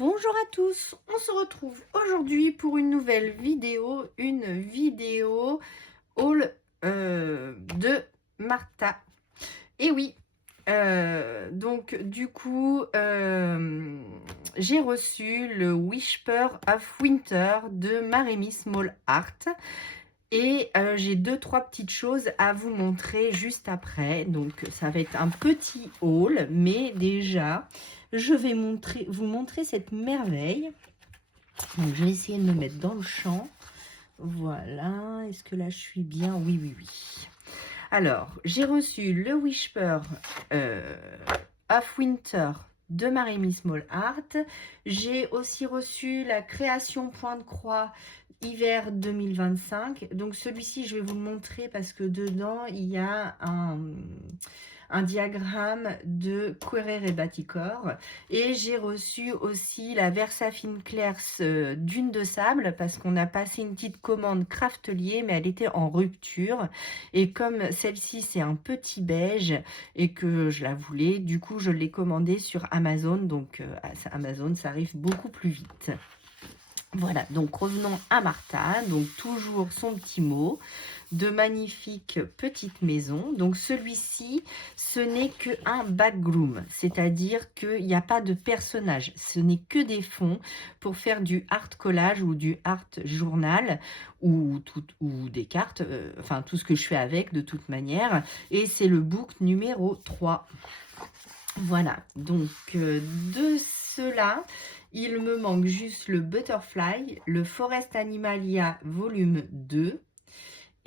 Bonjour à tous, on se retrouve aujourd'hui pour une nouvelle vidéo, haul de Martha. Et oui, donc du coup, j'ai reçu le Whisper of Winter de Maremy Small Art. Et j'ai 2-3 petites choses à vous montrer juste après. Donc ça va être un petit haul, mais déjà, je vais vous montrer cette merveille. Donc je vais essayer de me mettre dans le champ. Voilà, est-ce que là je suis bien? Oui, oui, oui. Alors, j'ai reçu le Whisper of Winter de Maremy Small Art. J'ai aussi reçu la création point de croix hiver 2025. Donc celui-ci, je vais vous le montrer parce que dedans, il y a un diagramme de Querer et Batikor. Et j'ai reçu aussi la Versafine Clairs dune de sable parce qu'on a passé une petite commande Craftelier, mais elle était en rupture. Et comme celle-ci, c'est un petit beige et que je la voulais, du coup, je l'ai commandée sur Amazon. Donc, Amazon, ça arrive beaucoup plus vite. Voilà, donc revenons à Martha, donc toujours son petit mot, de magnifiques petites maisons. Donc celui-ci, ce n'est qu'un background, c'est-à-dire qu'il n'y a pas de personnage, ce n'est que des fonds pour faire du art collage ou du art journal ou des cartes, enfin tout ce que je fais avec de toute manière. Et c'est le book numéro 3. Voilà, donc de cela, il me manque juste le Butterfly, le Forest Animalia volume 2,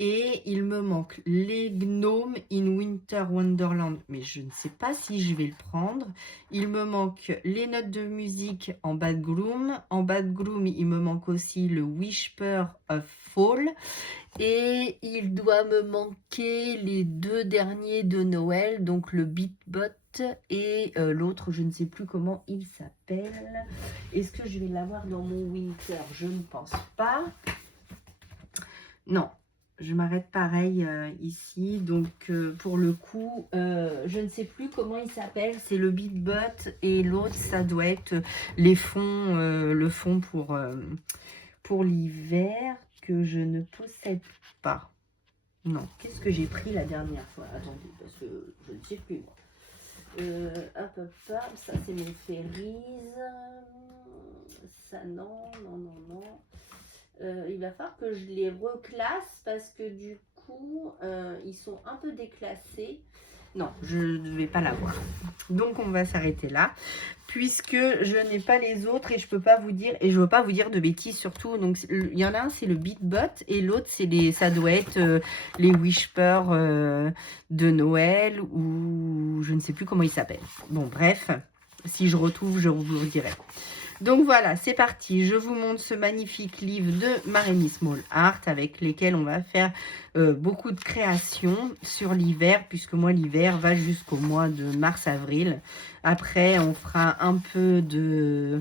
et il me manque les Gnomes in Winter Wonderland, mais je ne sais pas si je vais le prendre. Il me manque les notes de musique en background. En background, il me manque aussi le Whisper of Fall. Et il doit me manquer les 2 derniers de Noël, donc le Beatbot et l'autre, je ne sais plus comment il s'appelle. Est-ce que je vais l'avoir dans mon Winter? Je ne pense pas. Non, je m'arrête pareil ici. Donc pour le coup, je ne sais plus comment il s'appelle. C'est le Beatbot et l'autre, ça doit être les fonds, le fond pour l'hiver que je ne possède pas. Non, qu'est-ce que j'ai pris la dernière fois? Attendez, parce que je ne sais plus moi. Hop, hop, hop, ça c'est mon Fairies. Ça non, non, non, non. Il va falloir que je les reclasse parce que du coup, ils sont un peu déclassés. Non, je ne vais pas l'avoir. Donc, on va s'arrêter là, puisque je n'ai pas les autres et je peux pas vous dire, et je veux pas vous dire de bêtises surtout. Donc, il y en a un, c'est le Beatbot, et l'autre, c'est ça doit être les Whisper de Noël, ou je ne sais plus comment ils s'appellent. Bon, bref, si je retrouve, je vous le dirai. Donc voilà, c'est parti. Je vous montre ce magnifique livre de Maremy Small Art avec lesquels on va faire beaucoup de créations sur l'hiver, puisque moi l'hiver va jusqu'au mois de mars-avril. Après, on fera un peu de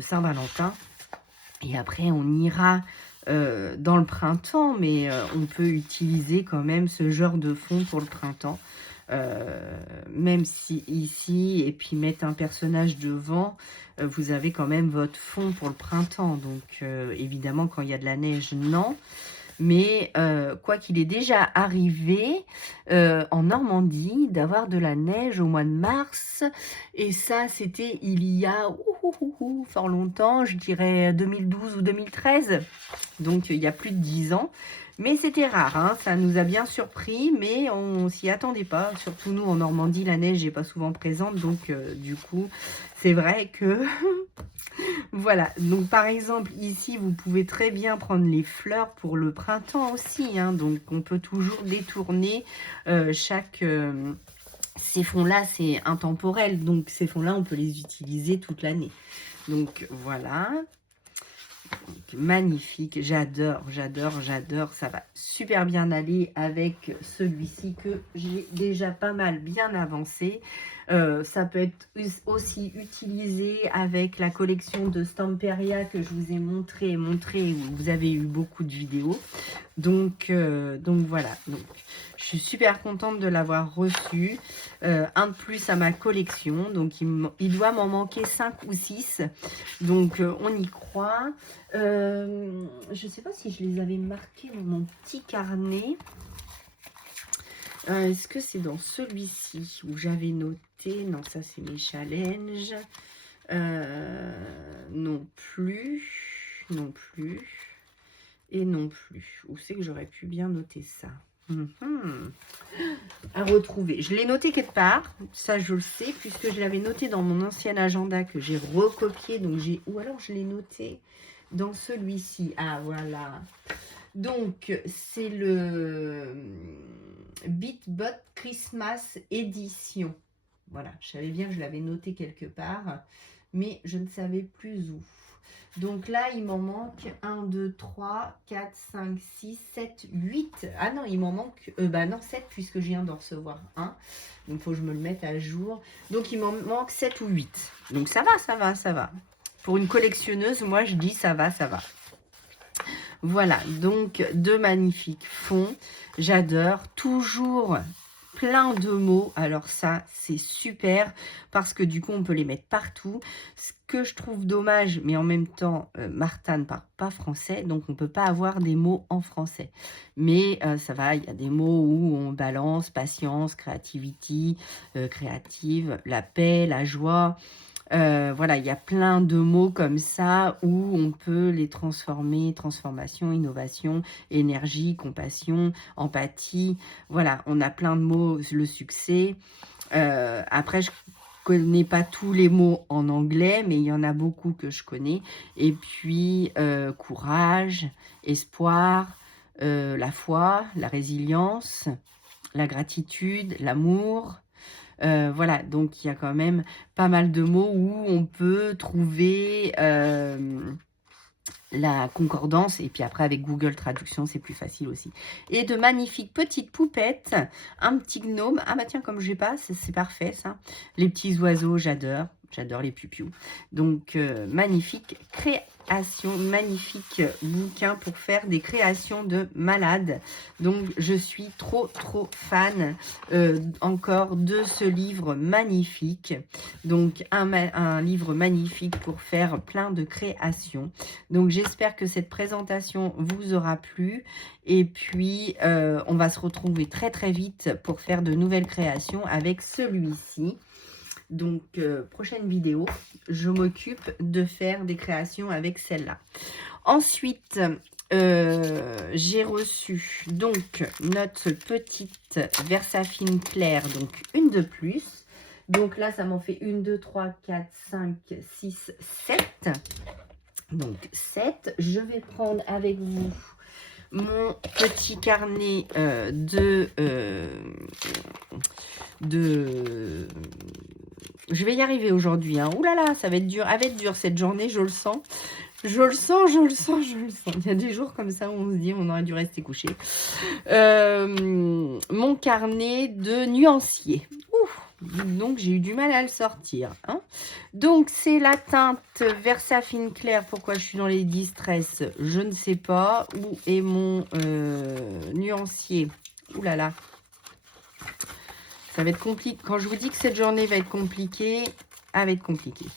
Saint-Valentin. Et après, on ira dans le printemps, mais on peut utiliser quand même ce genre de fond pour le printemps. Même si ici, et puis mettre un personnage devant, vous avez quand même votre fond pour le printemps. Donc évidemment, quand il y a de la neige, non. Mais quoi qu'il est déjà arrivé en Normandie d'avoir de la neige au mois de mars. Et ça, c'était il y a fort longtemps, je dirais 2012 ou 2013. Donc il y a plus de 10 ans. Mais c'était rare, hein, ça nous a bien surpris, mais on s'y attendait pas. Surtout nous, en Normandie, la neige n'est pas souvent présente. Donc du coup, c'est vrai que... Voilà, donc par exemple, ici, vous pouvez très bien prendre les fleurs pour le printemps aussi. Hein, donc on peut toujours détourner ces fonds-là, c'est intemporel. Donc ces fonds-là, on peut les utiliser toute l'année. Donc voilà. Magnifique, j'adore, j'adore, j'adore. Ça va super bien aller avec celui-ci que j'ai déjà pas mal bien avancé. Ça peut être aussi utilisé avec la collection de Stamperia que je vous ai montré, où vous avez eu beaucoup de vidéos. Donc voilà. Donc, je suis super contente de l'avoir reçu. Un de plus à ma collection. Donc, il doit m'en manquer 5 ou 6. Donc, on y croit. Je ne sais pas si je les avais marqués dans mon petit carnet. Est-ce que c'est dans celui-ci où j'avais noté? Non, ça, c'est mes challenges. Non plus. Non plus. Et non plus. Où c'est que j'aurais pu bien noter ça? À retrouver. Je l'ai noté quelque part. Ça, je le sais, puisque je l'avais noté dans mon ancien agenda que j'ai recopié. Donc, ou alors, je l'ai noté dans celui-ci. Ah, voilà. Donc, c'est le BitBot Christmas Edition. Voilà. Je savais bien que je l'avais noté quelque part, mais je ne savais plus où. Donc là, il m'en manque 1, 2, 3, 4, 5, 6, 7, 8. Ah non, il m'en manque... non, 7 puisque je viens d'en recevoir un. Donc, il faut que je me le mette à jour. Donc, il m'en manque 7 ou 8. Donc, ça va, ça va, ça va. Pour une collectionneuse, moi, je dis ça va, ça va. Voilà, donc, de magnifiques fonds. J'adore. Toujours... plein de mots, alors ça c'est super parce que du coup on peut les mettre partout. Ce que je trouve dommage, mais en même temps Martha ne parle pas français, donc on ne peut pas avoir des mots en français, mais ça va, il y a des mots où on balance patience, creativity, créative, la paix, la joie. Voilà, il y a plein de mots comme ça où on peut les transformer, transformation, innovation, énergie, compassion, empathie. Voilà, on a plein de mots, le succès. Après, je connais pas tous les mots en anglais, mais il y en a beaucoup que je connais. Et puis, courage, espoir, la foi, la résilience, la gratitude, l'amour. Voilà, donc il y a quand même pas mal de mots où on peut trouver la concordance. Et puis après, avec Google Traduction, c'est plus facile aussi. Et de magnifiques petites poupettes, un petit gnome. Ah bah tiens, comme je n'ai pas, c'est parfait ça. Les petits oiseaux, j'adore. J'adore les pupious. Donc, magnifique création, magnifique bouquin pour faire des créations de malades. Donc, je suis trop fan encore de ce livre magnifique. Donc, un livre magnifique pour faire plein de créations. Donc, j'espère que cette présentation vous aura plu. Et puis, on va se retrouver très vite pour faire de nouvelles créations avec celui-ci. Donc, prochaine vidéo, je m'occupe de faire des créations avec celle-là. Ensuite, j'ai reçu donc notre petite Versafine Claire, donc une de plus. Donc là, ça m'en fait 1, 2, 3, 4, 5, 6, 7. Donc 7. Je vais prendre avec vous mon petit carnet je vais y arriver aujourd'hui. Hein. Ouh là là, ça va être dur. Elle va être dure cette journée, je le sens. Je le sens. Il y a des jours comme ça où on se dit on aurait dû rester couché. Mon carnet de nuancier. Ouf, donc j'ai eu du mal à le sortir. Hein. Donc c'est la teinte Versafine Claire. Pourquoi je suis dans les distress, je ne sais pas. Où est mon nuancier? Ouh là là. Ça va être compliqué. Quand je vous dis que cette journée va être compliquée, elle va être compliquée.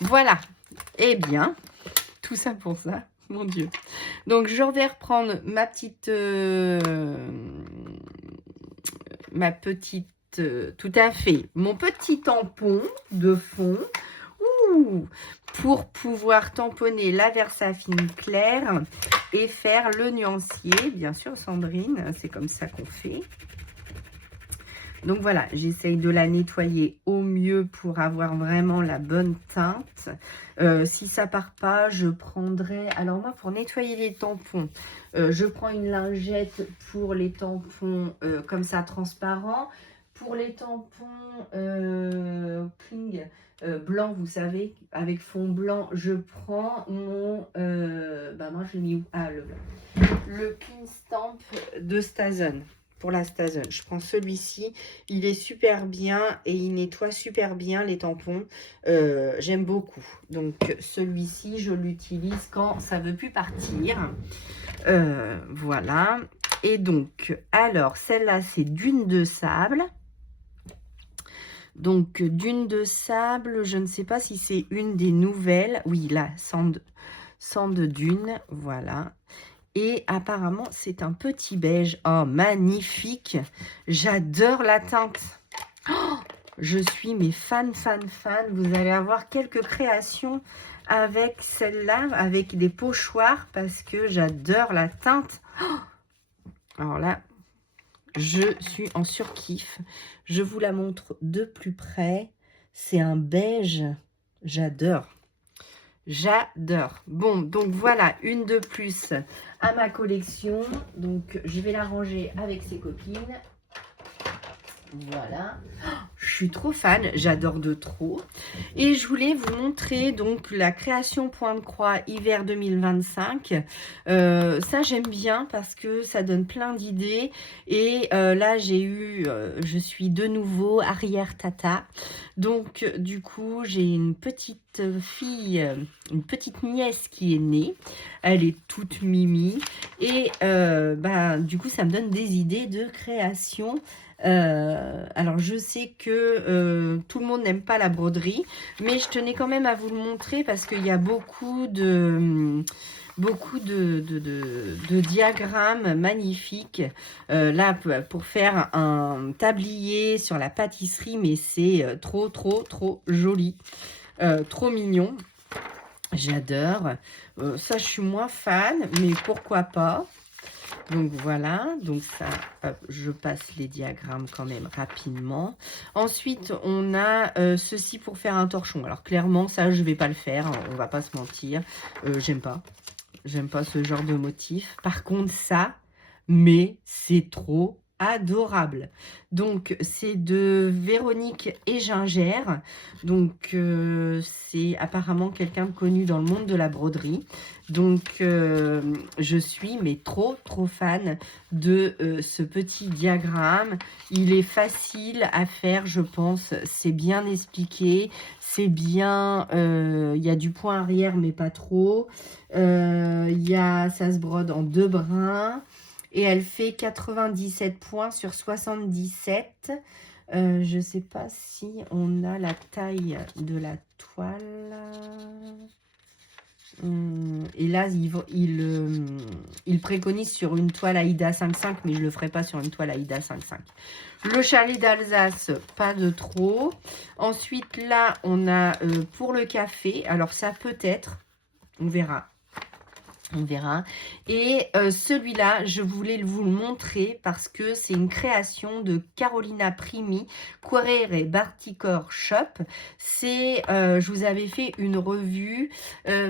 Voilà. Eh bien, tout ça pour ça. Mon Dieu. Donc, je vais reprendre ma petite... tout à fait. Mon petit tampon de fond. Ouh, pour pouvoir tamponner la Versafine Claire et faire le nuancier. Bien sûr, Sandrine, c'est comme ça qu'on fait. Donc voilà, j'essaye de la nettoyer au mieux pour avoir vraiment la bonne teinte. Si ça part pas, je prendrai... Alors moi, pour nettoyer les tampons, je prends une lingette pour les tampons comme ça, transparents. Pour les tampons Kling blanc, vous savez, avec fond blanc, je prends mon... moi, je l'ai mis où? Ah, le blanc. Le Clean Stamp de Stazen. Pour la Stazen, je prends celui-ci, il est super bien et il nettoie super bien les tampons, j'aime beaucoup. Donc celui-ci, je l'utilise quand ça ne veut plus partir. Voilà, Et donc, alors, celle-là, c'est Dune de sable. Donc, Dune de sable, je ne sais pas si c'est une des nouvelles. Oui, là, Sand Dune, voilà. Et apparemment, c'est un petit beige. Oh, magnifique. J'adore la teinte. Oh, je suis mes fan. Vous allez avoir quelques créations avec celle-là, avec des pochoirs, parce que j'adore la teinte. Oh, alors là, je suis en surkiff. Je vous la montre de plus près. C'est un beige. J'adore. J'adore. Bon, donc voilà, une de plus à ma collection. Donc, je vais la ranger avec ses copines. Voilà. Je suis trop fan, j'adore de trop. Et je voulais vous montrer donc la création point de croix hiver 2025. Ça j'aime bien parce que ça donne plein d'idées. Et là je suis de nouveau arrière tata. Donc du coup j'ai une petite fille, une petite nièce qui est née. Elle est toute mimi. Et du coup ça me donne des idées de création. Alors je sais que tout le monde n'aime pas la broderie, mais je tenais quand même à vous le montrer parce qu'il y a beaucoup de diagrammes magnifiques là pour faire un tablier sur la pâtisserie, mais c'est trop joli, trop mignon. J'adore. Ça je suis moins fan, mais pourquoi pas. Donc voilà, donc ça, hop, je passe les diagrammes quand même rapidement. Ensuite, on a ceci pour faire un torchon. Alors clairement, ça, je vais pas le faire, hein, on va pas se mentir. J'aime pas. J'aime pas ce genre de motif. Par contre, ça, mais c'est trop adorable. Donc, c'est de Véronique et Gingère. Donc, c'est apparemment quelqu'un de connu dans le monde de la broderie. Donc, je suis mais trop fan de ce petit diagramme. Il est facile à faire, je pense. C'est bien expliqué. C'est bien, il y a du point arrière, mais pas trop. Ça se brode en 2 brins. Et elle fait 97 points sur 77. Je ne sais pas si on a la taille de la toile. Et là, il préconise sur une toile Aïda 5.5, mais je ne le ferai pas sur une toile Aïda 5.5. Le Charlie d'Alsace, pas de trop. Ensuite, là, on a pour le café. Alors, ça peut être, on verra. On verra. Et celui-là, je voulais vous le montrer parce que c'est une création de Carolina Primi, Corriere Barticor Shop. C'est, je vous avais fait une revue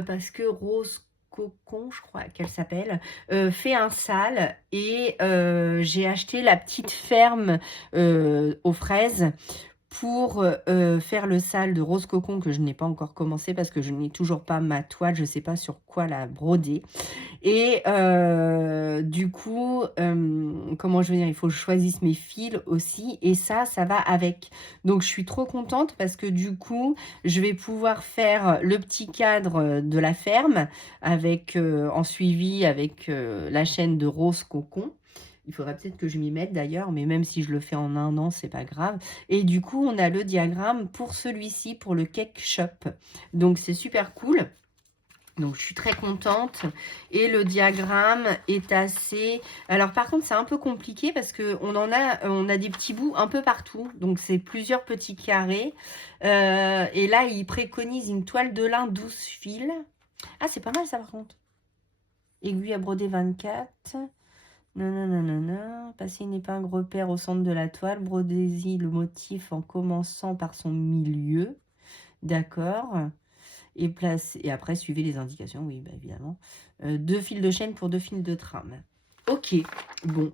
parce que Rose Cocon, je crois qu'elle s'appelle, fait un sale et j'ai acheté la petite ferme aux fraises pour faire le sale de Rose Cocon que je n'ai pas encore commencé parce que je n'ai toujours pas ma toile, je ne sais pas sur quoi la broder. Et du coup, comment je veux dire, il faut que je choisisse mes fils aussi. Et ça va avec. Donc, je suis trop contente parce que du coup, je vais pouvoir faire le petit cadre de la ferme avec en suivi avec la chaîne de Rose Cocon. Il faudrait peut-être que je m'y mette d'ailleurs, mais même si je le fais en 1 an, c'est pas grave. Et du coup, on a le diagramme pour celui-ci, pour le Cake Shop. Donc, c'est super cool. Donc, je suis très contente. Et le diagramme est assez... Alors, par contre, c'est un peu compliqué parce qu'on on a des petits bouts un peu partout. Donc, c'est plusieurs petits carrés. Et là, il préconise une toile de lin 12 fils. Ah, c'est pas mal ça, par contre. Aiguille à broder 24. Non. Passer une épingle repère au centre de la toile. Brodez-y le motif en commençant par son milieu. D'accord. Et après, suivez les indications. Oui, bah, évidemment. 2 fils de chaîne pour 2 fils de trame. Ok, bon.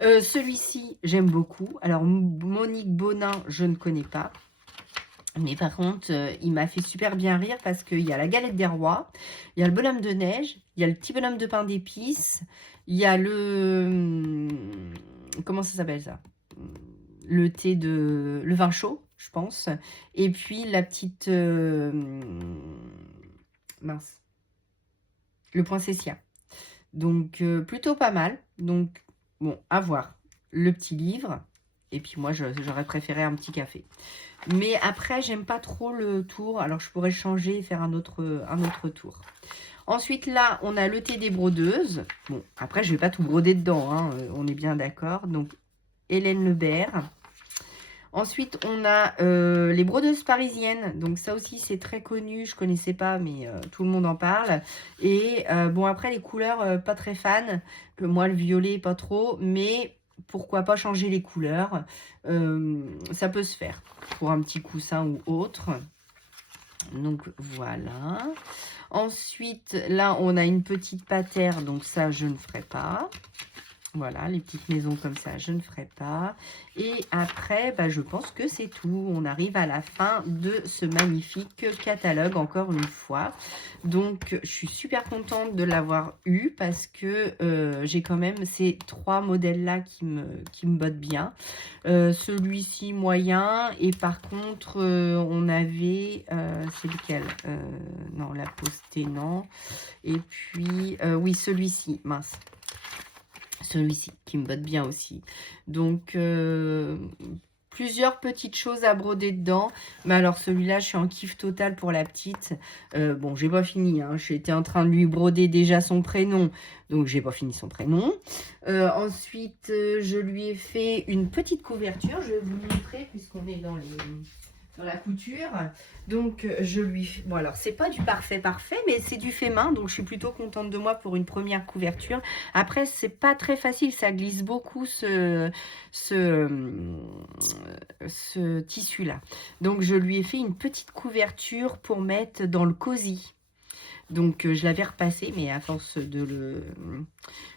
Celui-ci, j'aime beaucoup. Alors, Monique Bonin, je ne connais pas. Mais par contre, il m'a fait super bien rire parce qu'il y a la galette des rois, il y a le bonhomme de neige, il y a le petit bonhomme de pain d'épices, il y a le... Comment ça s'appelle ça? Le vin chaud, je pense. Et puis la petite... le poinsettia. Donc, plutôt pas mal. Donc, Bon, à voir. Le petit livre. Et puis moi, j'aurais préféré un petit café. Mais après, j'aime pas trop le tour. Alors, je pourrais changer et faire un autre tour. Ensuite, là, on a le thé des brodeuses. Bon, après, je vais pas tout broder dedans, hein, on est bien d'accord. Donc, Hélène Lebert. Ensuite, on a les brodeuses parisiennes. Donc, ça aussi, c'est très connu. Je connaissais pas, mais tout le monde en parle. Et bon, après, les couleurs, pas très fan. Moi, le violet, pas trop. Mais pourquoi pas changer les couleurs. Ça peut se faire pour un petit coussin ou autre. Donc, voilà. Ensuite, là, on a une petite patère. Donc, ça, je ne ferai pas. Voilà, les petites maisons comme ça, je ne ferai pas. Et après, bah, je pense que c'est tout. On arrive à la fin de ce magnifique catalogue, encore une fois. Donc, je suis super contente de l'avoir eu parce que j'ai quand même ces 3 modèles-là qui me bottent bien. Celui-ci, moyen. Et par contre, on avait... c'est lequel non, la postée, non. Et puis, oui, celui-ci, mince. Celui-ci qui me botte bien aussi. Donc, plusieurs petites choses à broder dedans. Mais alors, celui-là, je suis en kiff total pour la petite. Bon, j'ai pas fini. Hein. J'étais en train de lui broder déjà son prénom. Donc, j'ai pas fini son prénom. Ensuite, je lui ai fait une petite couverture. Je vais vous montrer puisqu'on est dans la couture. Donc je lui... Bon alors c'est pas du parfait, mais c'est du fait main. Donc je suis plutôt contente de moi pour une première couverture. Après c'est pas très facile, ça glisse beaucoup ce tissu là. Donc je lui ai fait une petite couverture pour mettre dans le cosy. Donc je l'avais repassé, mais à force de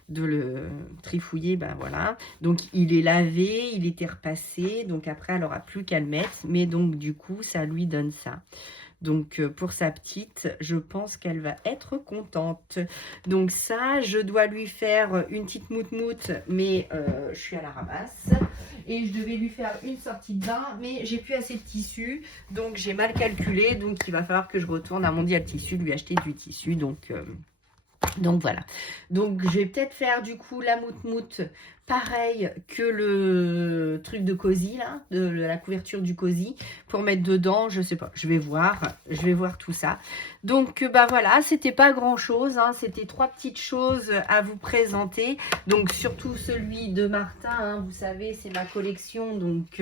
le trifouiller, ben voilà. Donc il est lavé, il était repassé, donc après elle aura plus qu'à le mettre, mais donc du coup ça lui donne ça. Donc pour sa petite, je pense qu'elle va être contente. Donc ça, je dois lui faire une petite moute-moute, mais je suis à la ramasse. Et je devais lui faire une sortie de bain, mais j'ai plus assez de tissu, donc j'ai mal calculé. Donc il va falloir que je retourne à Mondial Tissu, lui acheter du tissu. Donc voilà. Donc je vais peut-être faire du coup la moute-moute pareil que le truc de cosy là, de la couverture du cosy pour mettre dedans, je sais pas, je vais voir tout ça. Donc bah voilà, c'était pas grand chose, hein, c'était 3 petites choses à vous présenter. Donc surtout celui de Martin, hein, vous savez, c'est ma collection, donc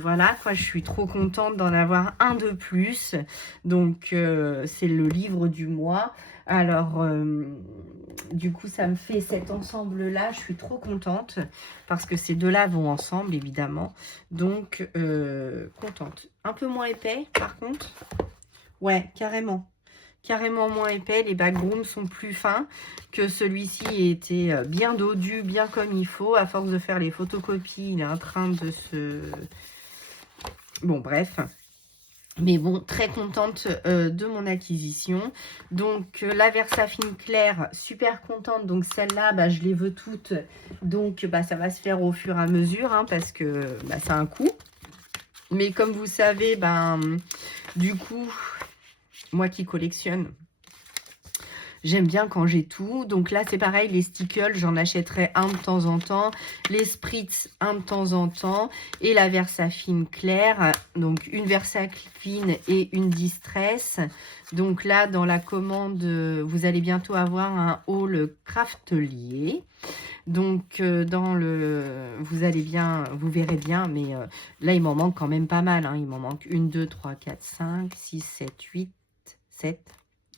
voilà quoi, je suis trop contente d'en avoir un de plus. Donc c'est le livre du mois. Alors, du coup, ça me fait cet ensemble-là. Je suis trop contente parce que ces deux-là vont ensemble, évidemment. Donc, contente. Un peu moins épais, par contre. Ouais, carrément. Carrément moins épais. Les backrooms sont plus fins que celui-ci était bien dodu, bien comme il faut. À force de faire les photocopies, il est en train de se... Bon, bref... Mais bon, très contente de mon acquisition. Donc, la Versafine Claire, super contente. Donc, celle-là, bah, je les veux toutes. Donc, bah, ça va se faire au fur et à mesure, hein, parce que bah, ça a un coût. Mais comme vous savez, ben, du coup, moi qui collectionne, j'aime bien quand j'ai tout. Donc là, c'est pareil, les stickers, j'en achèterai un de temps en temps. Les spritz, un de temps en temps. Et la Versafine Claire, donc une Versafine et une Distress. Donc là, dans la commande, vous allez bientôt avoir un haul craftelier. Donc vous allez bien, vous verrez bien, mais là, il m'en manque quand même pas mal. Hein. Il m'en manque 1, 2, 3, 4, 5, 6, 7, 8, 7,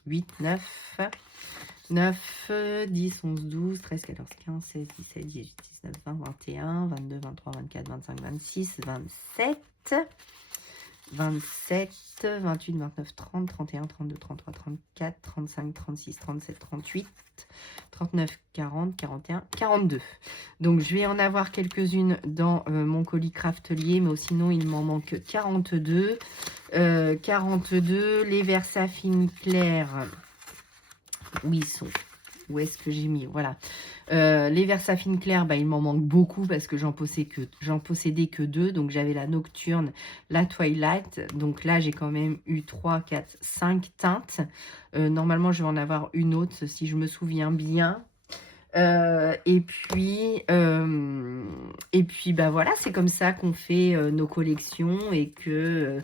8, 9... 9, 10, 11, 12, 13, 14, 15, 16, 17, 18, 19, 20, 21, 22, 23, 24, 25, 26, 27, 27, 28, 29, 30, 31, 32, 33, 34, 35, 36, 37, 38, 39, 40, 41, 42. Donc, je vais en avoir quelques-unes dans mon colis craftelier, mais sinon, il m'en manque 42. 42, les Versafine Claire... Où ils sont? Où est-ce que j'ai mis? Voilà. Les Versafine Claire, bah, il m'en manque beaucoup parce que j'en possédais que 2. Donc, j'avais la Nocturne, la Twilight. Donc là, j'ai quand même eu 3, 4, 5 teintes. Normalement, je vais en avoir une autre si je me souviens bien. Et puis, bah voilà, c'est comme ça qu'on fait nos collections et que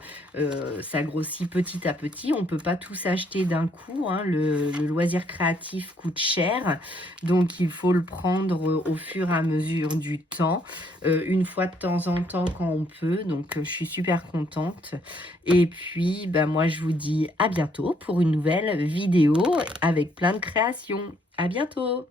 ça grossit petit à petit. On ne peut pas tout s'acheter d'un coup, hein. Le loisir créatif coûte cher, donc il faut le prendre au fur et à mesure du temps, une fois de temps en temps quand on peut. Donc je suis super contente. Et puis, bah, moi, je vous dis à bientôt pour une nouvelle vidéo avec plein de créations. À bientôt!